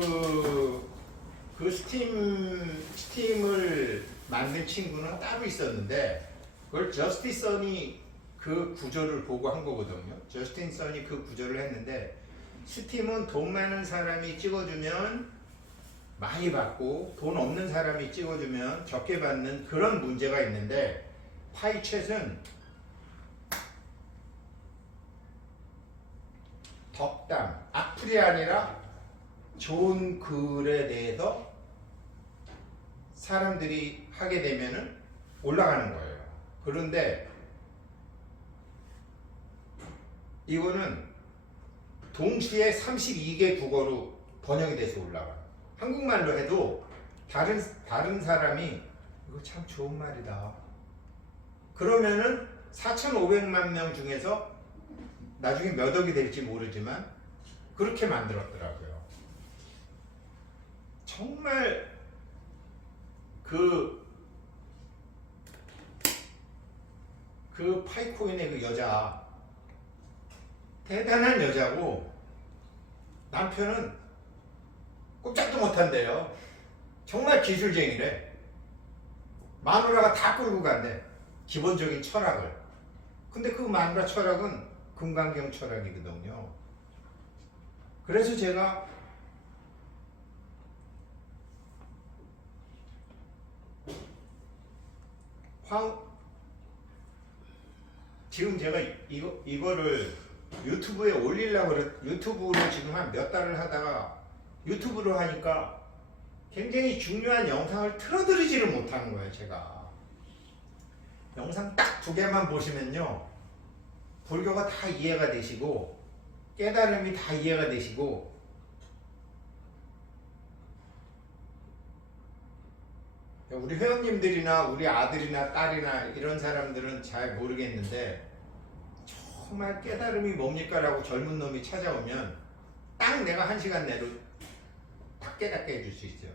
그 스팀을 만든 친구는 따로 있었는데 그걸 저스틴 선이 그 구조를 보고 한 거거든요. 저스틴 선이 그 구조를 했는데 스팀은 돈 많은 사람이 찍어주면 많이 받고 돈 없는 사람이 찍어주면 적게 받는 그런 문제가 있는데 파이챗은 덕담, 악플이 아니라 좋은 글에 대해서 사람들이 하게 되면은 올라가는 거예요. 그런데 이거는 동시에 32개 국어로 번역이 돼서 올라가요. 한국말로 해도 다른 사람이 이거 참 좋은 말이다. 그러면은 4,500만 명 중에서 나중에 몇 억이 될지 모르지만 그렇게 만들었더라고요. 정말 그 파이코인의 그 여자 대단한 여자고 남편은 꼼짝도 못한대요. 정말 기술쟁이래. 마누라가 다 끌고 간대. 기본적인 철학을. 근데 그 마누라 철학은 금강경 철학이거든요. 그래서 제가 지금 제가 이거를 유튜브에 올리려고 유튜브를 지금 한 몇 달을 하다가 유튜브로 하니까 굉장히 중요한 영상을 틀어드리지를 못하는 거예요. 제가 영상 딱 2개만 보시면요 불교가 다 이해가 되시고 깨달음이 다 이해가 되시고 우리 회원님들이나 우리 아들이나 딸이나 이런 사람들은 잘 모르겠는데 정말 깨달음이 뭡니까? 라고 젊은 놈이 찾아오면 딱 내가 1시간 내로 딱 깨닫게 해줄 수 있어요.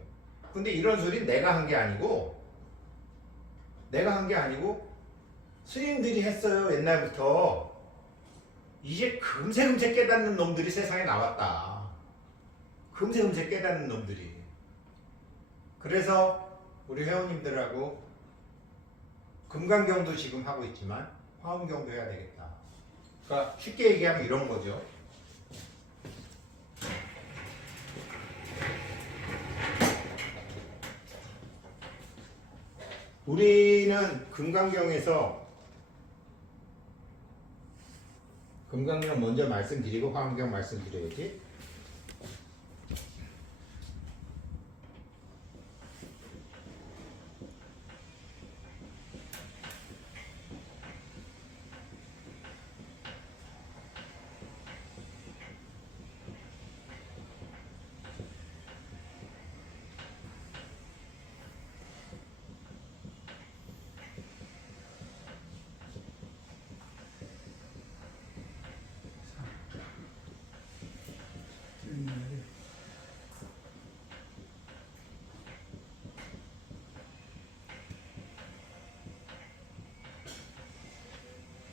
근데 이런 소리는 내가 한 게 아니고 스님들이 했어요. 옛날부터. 이제 금세금세 깨닫는 놈들이 세상에 나왔다. 금세금세 깨닫는 놈들이. 그래서 우리 회원님들하고 금강경도 지금 하고 있지만 화엄경도 해야 되겠다. 그러니까 쉽게 얘기하면 이런 거죠. 우리는 금강경 먼저 말씀드리고 화엄경 말씀드려야지.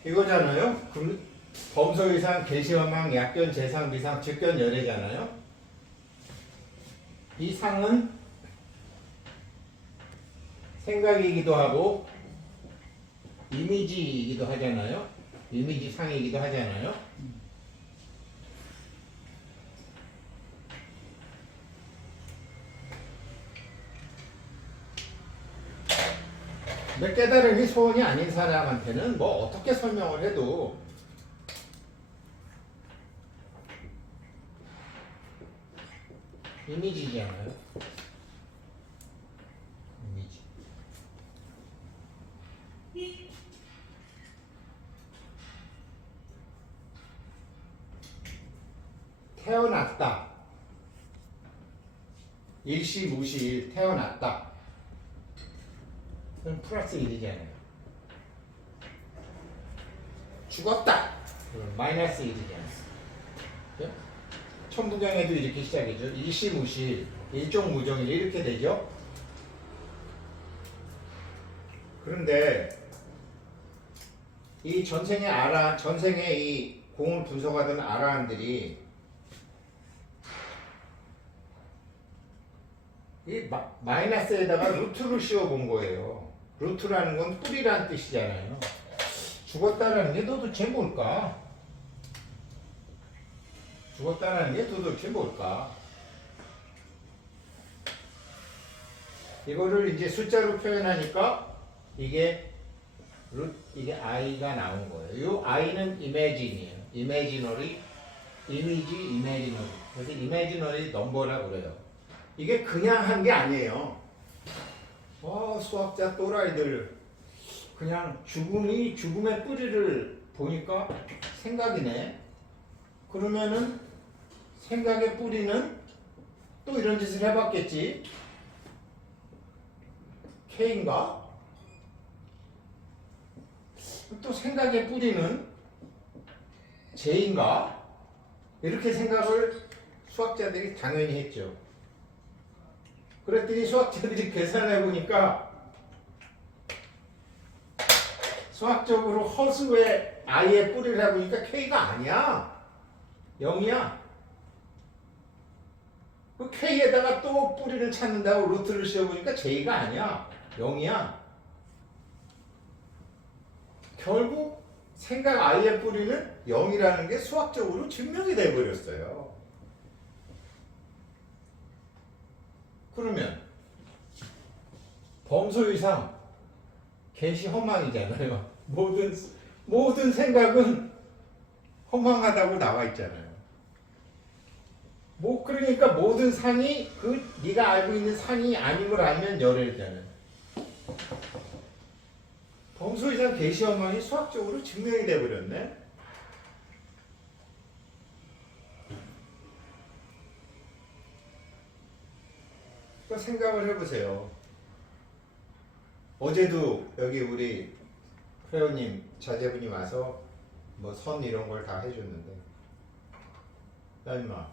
이거잖아요. 범소이상 계시원망 약견 재상 비상 즉견 열애잖아요. 이 상은 생각이기도 하고 이미지이기도 하잖아요. 이미지 상이기도 하잖아요. 근데 깨달음이 소원이 아닌 사람한테는 뭐 어떻게 설명을 해도 이미지잖아요. 이미지. 태어났다. 일시무시일 태어났다. 그럼 플러스 1이잖아요. 죽었다. 마이너스 1이잖아요. 천부경에도 이렇게 시작이죠. 일시무시, 일종무정일 이렇게 되죠. 그런데 이 전생에 이 공을 분석하던 아라한들이 이 마이너스에다가 루트를 씌워본 거예요. 루트라는 건 뿌리라는 뜻이잖아요. 죽었다라는 게 도대체 뭘까? 죽었다라는 게 도대체 뭘까? 이거를 이제 숫자로 표현하니까 이게 i가 나온 거예요. 이 i는 imagine이에요. imaginary, imaginary. 그래서 imaginary number라고 그래요. 이게 그냥 한 게 아니에요. 수학자 또라이들 그냥 죽음의 뿌리를 보니까 생각이네. 그러면은 생각의 뿌리는 또 이런 짓을 해봤겠지. K인가? 또 생각의 뿌리는 J인가? 이렇게 생각을 수학자들이 당연히 했죠. 그랬더니 수학자들이 계산해 보니까 수학적으로 허수의 i의 뿌리를 해보니까 K가 아니야. 0이야. 그 K에다가 또 뿌리를 찾는다고 루트를 씌워보니까 J가 아니야. 0이야. 결국 생각 i의 뿌리는 0이라는 게 수학적으로 증명이 돼버렸어요. 그러면 범소이상 개시 허망이잖아요. 모든 생각은 허망하다고 나와 있잖아요. 그러니까 모든 상이 네가 알고 있는 상이 아닌 걸 알면 열애잖아요. 범소이상 개시 허망이 수학적으로 증명이 돼버렸네. 또 생각을 해보세요. 어제도 여기 우리 회원님 자제분이 와서 뭐 선 이런 걸 다 해줬는데, 야 임마,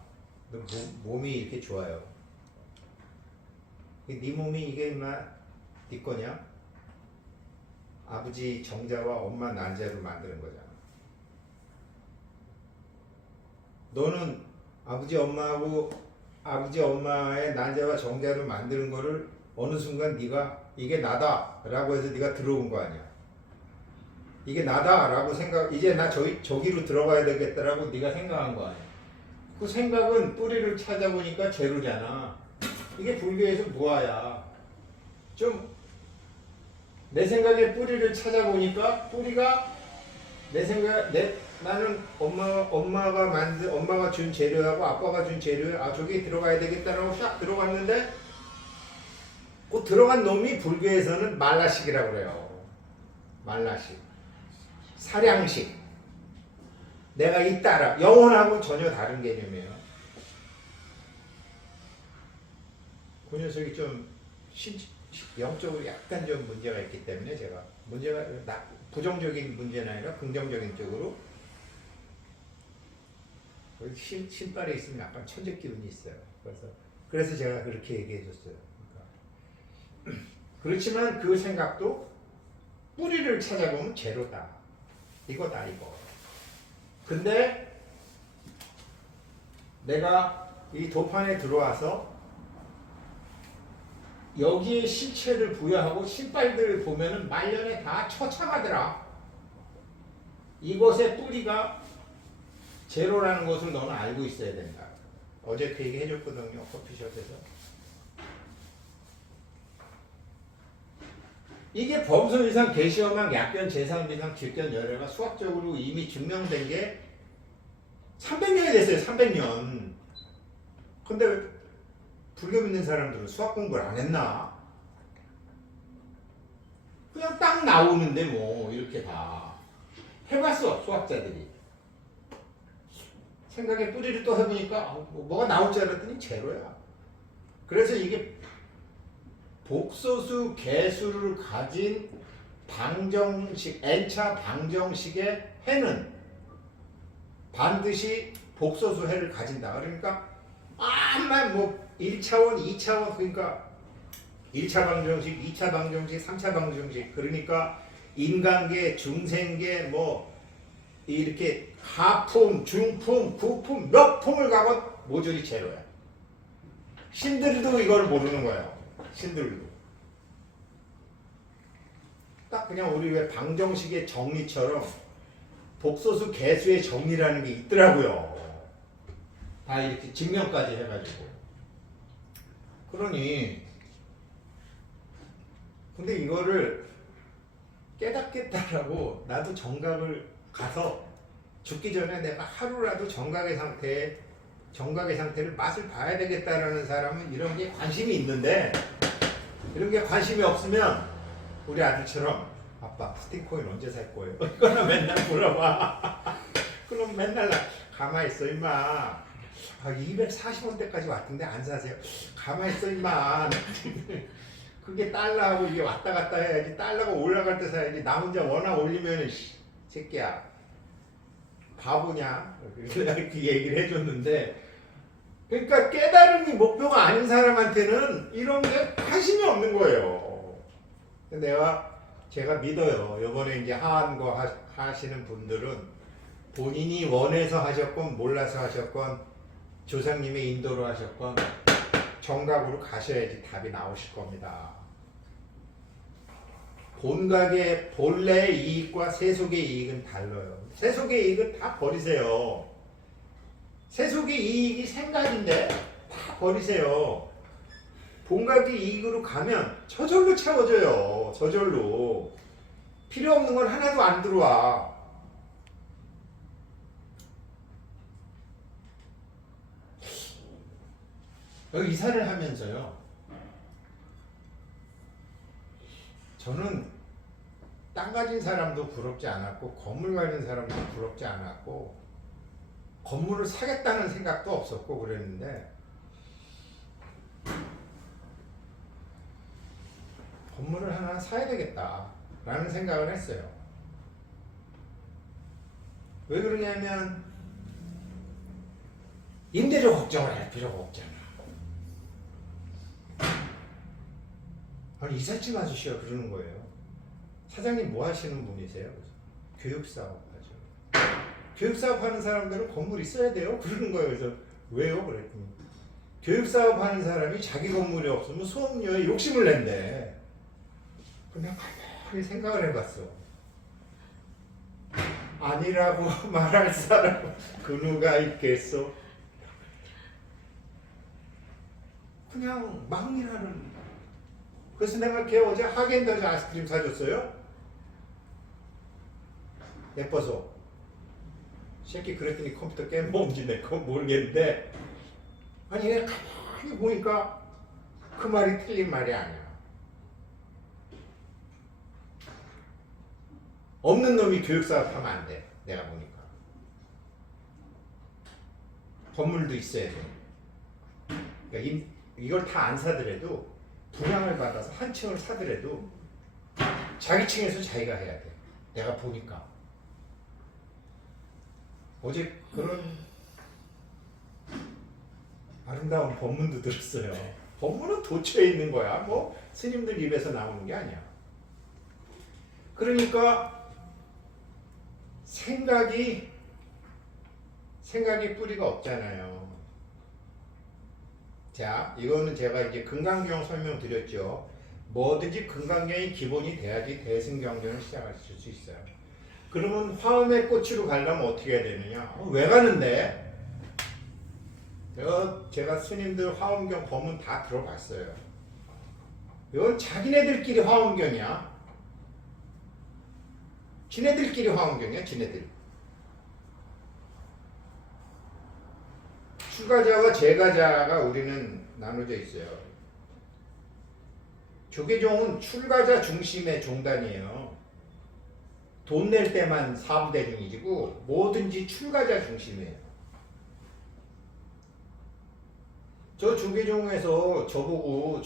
너 몸이 이렇게 좋아요. 네 몸이 이게 임마 네 거냐? 아버지 정자와 엄마 난자로 만드는 거잖아. 너는 아버지 엄마의 난자와 정자를 만드는 거를 어느 순간 네가 이게 나다라고 해서 네가 들어온 거 아니야. 이게 나다라고 이제 나 저기로 들어가야 되겠다라고 네가 생각한 거 아니야. 그 생각은 뿌리를 찾아보니까 제로잖아. 이게 불교에서 무아야. 좀 내 생각의 뿌리를 찾아보니까 뿌리가 나는 엄마가 준 재료하고 아빠가 준 재료에 저기 들어가야 되겠다라고 싹 들어갔는데 그 들어간 놈이 불교에서는 말라식이라고 그래요. 말라식. 사량식. 내가 잇따라. 영혼하고 전혀 다른 개념이에요. 그 녀석이 좀 영적으로 약간 좀 문제가 있기 때문에 제가 부정적인 문제는 아니라 긍정적인 쪽으로 신발에 있으면 약간 천재 기운이 있어요. 그래서 제가 그렇게 얘기해 줬어요. 그렇지만 그 생각도 뿌리를 찾아보면 제로다. 이거다 이거. 근데 내가 이 도판에 들어와서 여기에 실체를 부여하고 신발들을 보면은 말년에 다 처참하더라. 이것의 뿌리가 제로라는 것을 너는 알고 있어야 된다. 어제 그 얘기 해줬거든요. 커피숍에서. 이게 범소이상 개시허망 약변 재상비상 질견 열애가 수학적으로 이미 증명된 게 300년이 됐어요. 300년. 근데 왜 불교 믿는 사람들은 수학 공부를 안 했나? 그냥 딱 나오는데 뭐 이렇게 다 해봤어. 수학자들이. 생각의 뿌리를 또 해보니까 뭐가 나올 줄 알았더니 제로야. 그래서 이게 복소수 개수를 가진 방정식, n차 방정식의 해는 반드시 복소수 해를 가진다. 그러니까 암만 뭐 1차원, 2차원, 그러니까 1차 방정식, 2차 방정식, 3차 방정식, 그러니까 인간계, 중생계, 뭐 이렇게 하품, 중품, 구품 몇 품을 가건 모조리 제로야. 신들도 이걸 모르는 거야. 신들도. 딱 그냥 우리 왜 방정식의 정리처럼 복소수 개수의 정리라는 게 있더라고요. 다 이렇게 증명까지 해가지고. 그러니 근데 이거를 깨닫겠다라고 나도 정각을 가서 죽기 전에 내가 하루라도 정각의 상태를 맛을 봐야 되겠다라는 사람은 이런 게 관심이 있는데, 이런 게 관심이 없으면 우리 아들처럼 아빠 스틱코인 언제 살 거예요? 이거나 맨날 물어봐. 그럼 맨날 가만히 있어 임마. 아, 240원대까지 왔던데 안 사세요? 가만히 있어 임마. 그게 달러하고 이게 왔다 갔다 해야지. 달러가 올라갈 때 사야지. 나 혼자 원화 올리면 새끼야 바보냐? 내가 그 얘기를 해줬는데, 그러니까 깨달음이 목표가 아닌 사람한테는 이런 게 관심이 없는 거예요. 제가 믿어요. 이번에 이제 하한 거 하시는 분들은 본인이 원해서 하셨건 몰라서 하셨건 조상님의 인도로 하셨건 정각으로 가셔야지 답이 나오실 겁니다. 본각의 본래의 이익과 세속의 이익은 달라요. 세속의 이익은 다 버리세요. 세속의 이익이 생각인데 다 버리세요. 본각의 이익으로 가면 저절로 채워져요. 저절로. 필요 없는 건 하나도 안 들어와. 여기 이사를 하면서요, 저는 땅 가진 사람도 부럽지 않았고 건물 가진 사람도 부럽지 않았고 건물을 사겠다는 생각도 없었고 그랬는데, 건물을 하나 사야 되겠다 라는 생각을 했어요. 왜 그러냐면 임대료 걱정을 할 필요가 없잖아. 아니 이삿짐 아저씨가 그러는 거예요. 사장님 뭐 하시는 분이세요? 교육사업 하죠. 교육사업 하는 사람들은 건물 있어야 돼요? 그러는 거예요. 그래서 왜요? 그랬더니 교육사업 하는 사람이 자기 건물이 없으면 수업료에 욕심을 낸대. 그냥 가만히 생각을 해봤어. 아니라고 말할 사람 그 누가 있겠어? 그냥 막리라는. 그래서 내가 걔 어제 하겐다즈 아이스크림 사줬어요. 예뻐서. 새끼 그랬더니 컴퓨터 게임 뭔지 내가 모르겠는데, 아니 내가 가만히 보니까 그 말이 틀린 말이 아니야. 없는 놈이 교육사업 하면 안 돼. 내가 보니까. 건물도 있어야 돼. 그러니까 이걸 다 안 사더라도 분양을 받아서 한 층을 사더라도 자기 층에서 자기가 해야 돼. 내가 보니까. 어제 그런 아름다운 법문도 들었어요. 법문은 도처에 있는 거야. 뭐 스님들 입에서 나오는 게 아니야. 그러니까 생각이 뿌리가 없잖아요. 자, 이거는 제가 이제 금강경 설명드렸죠. 뭐든지 금강경이 기본이 돼야지 대승경전을 시작하실 수 있어요. 그러면 화엄의 꽃으로 가려면 어떻게 해야 되느냐? 왜 가는데? 제가 스님들 화엄경 법문 다 들어봤어요. 이건 자기네들끼리 화엄경이야. 지네들끼리 화엄경이야, 지네들. 출가자와 재가자가 우리는 나눠져 있어요. 조계종은 출가자 중심의 종단이에요. 돈 낼 때만 사부대중이고 뭐든지 출가자 중심이에요. 저 조계종에서 저보고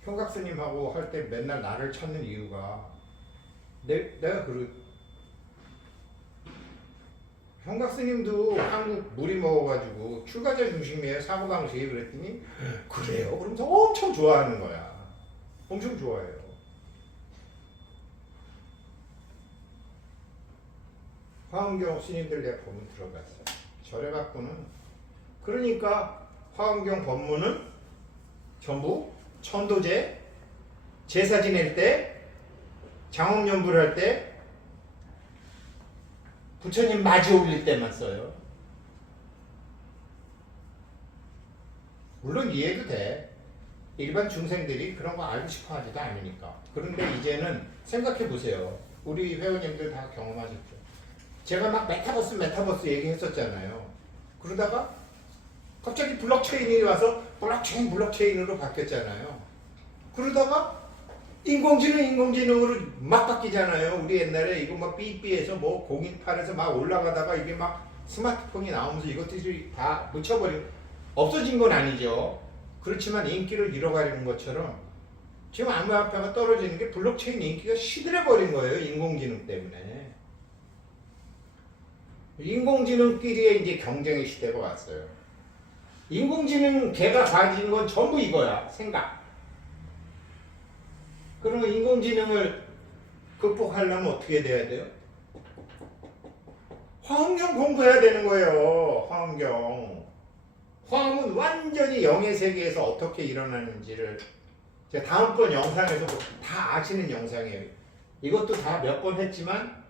형각스님하고 할 때 맨날 나를 찾는 이유가 내가 형각스님도 한국 무리 먹어가지고 출가자 중심이에요 사고방식이. 그랬더니 그래요? 그러면서 엄청 좋아하는 거야. 엄청 좋아해요. 화엄경 스님들 내가 법문 들어갔어요. 절에 갖고는. 그러니까 화엄경 법문은 전부 천도제, 제사 지낼 때, 장엄연불 할 때, 부처님 맞이 올릴 때만 써요. 물론 이해도 돼. 일반 중생들이 그런 거 알고 싶어 하지도 않으니까. 그런데 이제는 생각해 보세요. 우리 회원님들 다 경험하셨죠. 제가 막 메타버스 얘기했었잖아요. 그러다가 갑자기 블록체인이 와서 블록체인으로 바뀌었잖아요. 그러다가 인공지능으로 막 바뀌잖아요. 우리 옛날에 이거 막 삐삐해서 뭐 018에서 막 올라가다가 이게 막 스마트폰이 나오면서 이것들이 다 묻혀버리고 없어진 건 아니죠. 그렇지만 인기를 잃어가려는 것처럼 지금 암호화폐가 떨어지는 게 블록체인 인기가 시들해버린 거예요. 인공지능 때문에. 인공지능끼리의 이제 경쟁의 시대가 왔어요. 인공지능 걔가 가진 건 전부 이거야. 생각. 그러면 인공지능을 극복하려면 어떻게 돼야 돼요? 화환경 공부해야 되는 거예요. 화환경. 화음은 완전히 영의 세계에서 어떻게 일어나는지를 제가 다음번 영상에서 다 아시는 영상이에요. 이것도 다 몇 번 했지만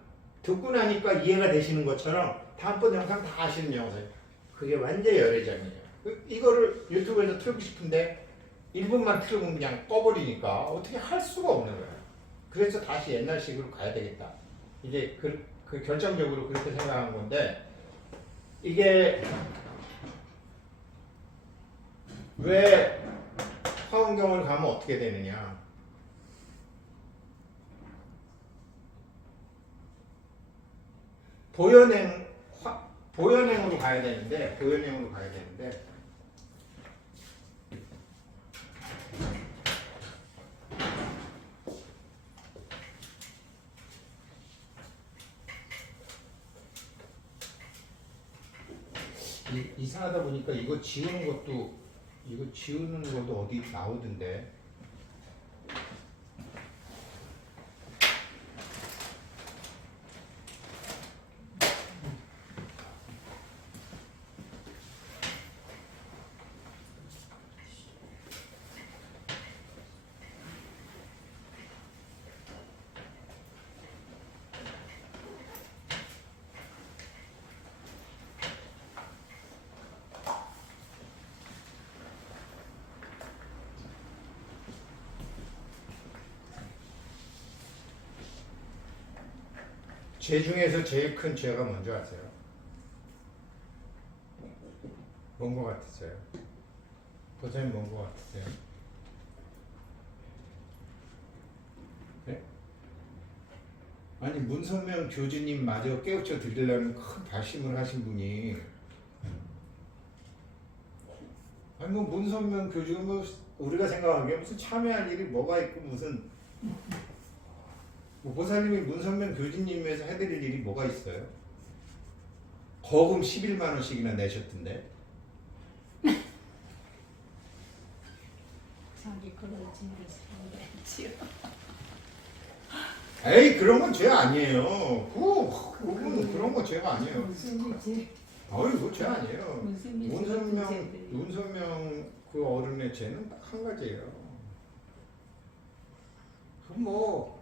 듣고 나니까 이해가 되시는 것처럼 다음번 영상 다 아시는 영상이에요. 그게 완전 열애장이에요. 이거를 유튜브에서 틀고 싶은데 1분만 틀으면 그냥 꺼버리니까 어떻게 할 수가 없는 거예요. 그래서 다시 옛날식으로 가야 되겠다. 이제 그 결정적으로 그렇게 생각한 건데 이게 왜 화원경을 가면 어떻게 되느냐? 보현행으로 가야 되는데 이상하다 보니까 이거 지우는 것도 어디 나오던데. 죄 중에서 제일 큰 죄가 뭔지 아세요? 뭔 거 같으세요? 보자님 뭔 거 같으세요? 네? 아니 문선명 교주님 마저 깨우쳐 드리려는 큰 발심을 하신 분이 아니 뭐 문선명 교주가 뭐 우리가 생각하기에 무슨 참여할 일이 뭐가 있고 무슨 뭐 보살님이 문선명 교주님에서 해드릴 일이 뭐가 있어요? 거금 11만 원씩이나 내셨던데. 자기 그런 짓을 했지요. 에이 그런 건 죄 아니에요. 그건 그런 거 죄가 아니에요. 무슨 일지? 어이 그거 죄 아니에요. 무슨 일지? 문선명 그 어른의 죄는 딱 한 가지예요. 그 뭐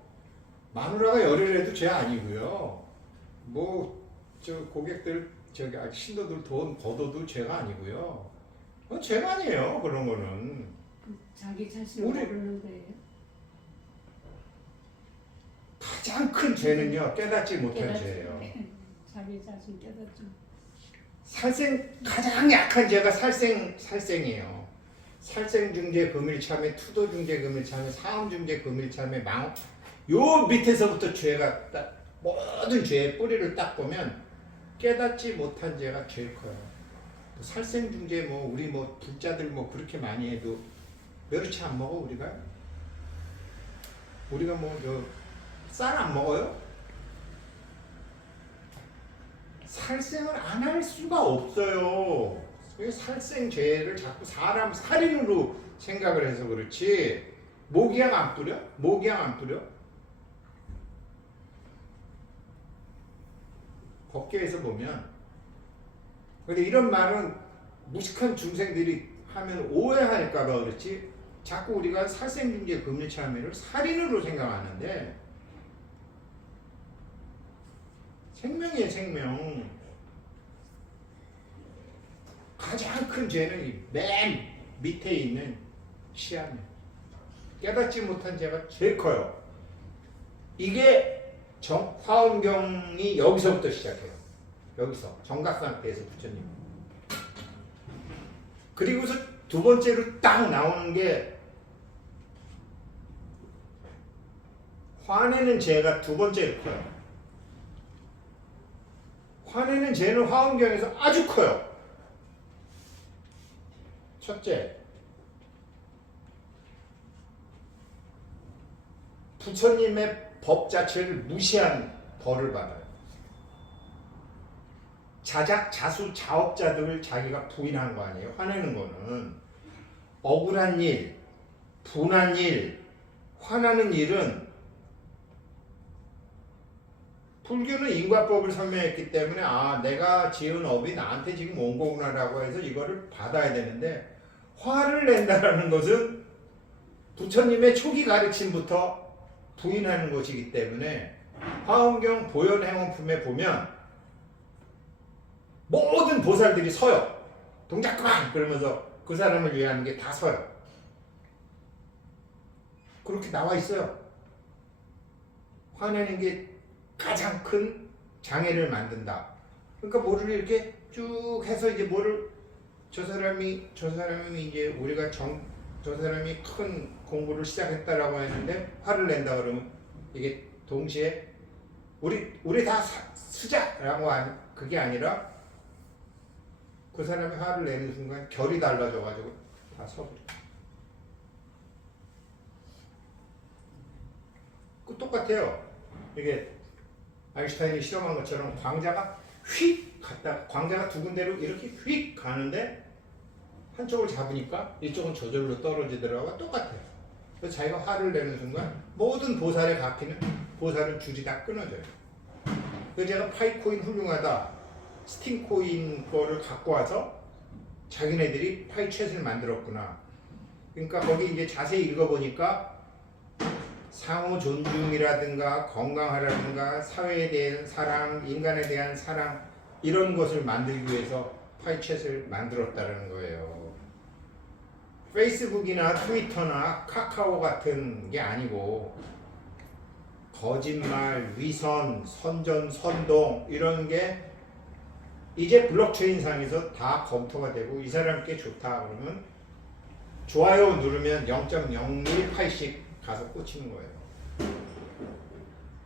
마누라가 열애해도 죄 아니고요. 뭐 저 고객들 저기 신도들 돈 걷어도 죄가 아니고요. 그건 죄가 아니에요. 그런 거는. 자기 자신을 우리- 모르는 거예요. 가장 큰 죄는요 깨닫지 못한 죄예요. 자기 자신 깨닫지. 가장 약한 죄가 살생이에요. 살생중죄 금일참회, 투도중죄 금일참회, 사음중죄 금일참회, 요 밑에서부터 죄가 딱 모든 죄의 뿌리를 딱 보면 깨닫지 못한 죄가 제일 커요. 살생중죄 뭐 우리 뭐 불자들 뭐 그렇게 많이 해도 멸치 안 먹어 우리가? 우리가 뭐 쌀 안 먹어요? 살생을 안 할 수가 없어요. 살생죄를 자꾸 사람 살인으로 생각을 해서 그렇지. 모기약 안 뿌려? 모기약 안 뿌려? 법계에서 보면. 근데 이런 말은 무식한 중생들이 하면 오해할까봐 그렇지. 자꾸 우리가 살생중개 금융참여를 살인으로 생각하는데 생명이에요, 생명. 가장 큰 죄는 이 맨 밑에 있는 치아입니다. 깨닫지 못한 죄가 제일 커요. 이게 화엄경이 여기서부터 시작해요. 여기서 정각 상태에서 부처님. 그리고서 두 번째로 딱 나오는 게 화내는 죄가 두 번째로 커요. 화내는 죄는 화엄경에서 아주 커요. 첫째, 부처님의 법 자체를 무시한 벌을 받아요. 자작, 자수, 자업자들을 자기가 부인한 거 아니에요. 화내는 거는 억울한 일, 분한 일, 화나는 일은 불교는 인과법을 설명했기 때문에 내가 지은 업이 나한테 지금 온 거구나라고 해서 이거를 받아야 되는데 화를 낸다라는 것은 부처님의 초기 가르침부터 부인하는 것이기 때문에 화엄경 보현행원품에 보면 모든 보살들이 서요. 동작 그만! 그러면서 그 사람을 위하는 게 다 서요. 그렇게 나와 있어요. 화내는 게 가장 큰 장애를 만든다. 그러니까 뭐를 이렇게 쭉 해서 이제 뭐를 저 사람이 이제 우리가 저 사람이 큰 공부를 시작했다라고 했는데 화를 낸다 그러면 이게 동시에 우리 다 쓰자라고 그게 아니라 그 사람이 화를 내는 순간 결이 달라져가지고 다 서버려. 그 똑같아요. 이게 아인슈타인이 실험한 것처럼 광자가 휙 갔다 광자가 두 군데로 이렇게 휙 가는데 한쪽을 잡으니까 이쪽은 저절로 떨어지더라고요. 똑같아요. 그래서 자기가 화를 내는 순간 모든 보살의 가피는 보살은 줄이 다 끊어져요. 그래서 제가 파이코인 훌륭하다 스팅코인 거를 갖고 와서 자기네들이 파이챗을 만들었구나. 그러니까 거기 이제 자세히 읽어보니까 상호 존중이라든가 건강하라든가 사회에 대한 사랑, 인간에 대한 사랑 이런 것을 만들기 위해서 파이챗을 만들었다는 거예요. 페이스북이나 트위터나 카카오 같은 게 아니고 거짓말, 위선, 선전, 선동 이런 게 이제 블록체인 상에서 다 검토가 되고 이 사람께 좋다 그러면 좋아요 누르면 0.018씩 가서 꽂히는 거예요.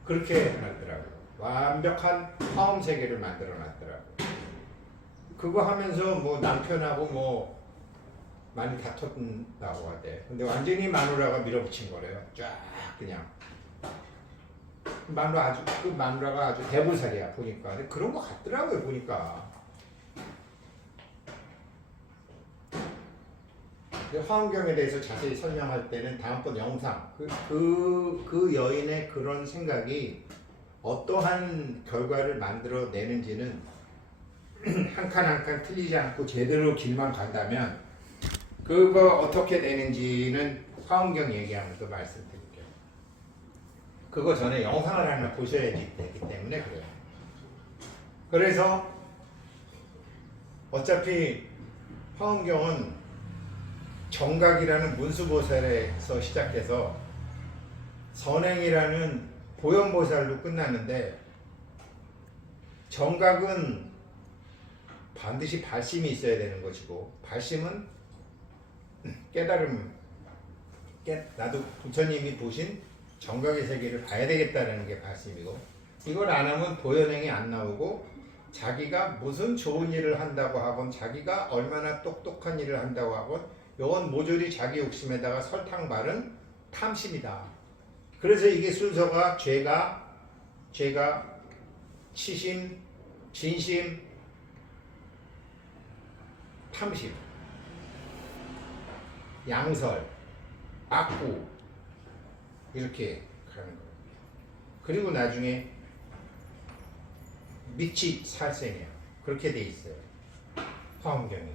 그렇게 해놨더라고요. 완벽한 화엄 세계를 만들어 놨더라고요. 그거 하면서 뭐 남편하고 뭐 많이 다퉜다고 하대. 근데 완전히 마누라가 밀어붙인 거래요. 쫙 그냥. 마누라가 아주 대보살이야 보니까. 근데 그런 거 같더라고요 보니까. 화엄경에 대해서 자세히 설명할 때는 다음번 영상 그 여인의 그런 생각이 어떠한 결과를 만들어내는지는 한 칸 한 칸 틀리지 않고 제대로 길만 간다면 그거 어떻게 되는지는 화엄경 얘기하면서 말씀드릴게요. 그거 전에 영상을 하나 보셔야 되기 때문에 그래요. 그래서 어차피 화엄경은 정각이라는 문수보살에서 시작해서 선행이라는 보현보살로 끝나는데 정각은 반드시 발심이 있어야 되는 것이고 발심은 깨달음, 나도 부처님이 보신 정각의 세계를 봐야 되겠다는 게 발심이고 이걸 안 하면 보현행이 안 나오고 자기가 무슨 좋은 일을 한다고 하건 자기가 얼마나 똑똑한 일을 한다고 하건 이건 모조리 자기 욕심에다가 설탕 바른 탐심이다. 그래서 이게 순서가 죄가 치심, 진심, 탐심, 양설, 악구 이렇게 가는 거예요. 그리고 나중에 밑이 살생이에요. 그렇게 돼 있어요. 화엄경에.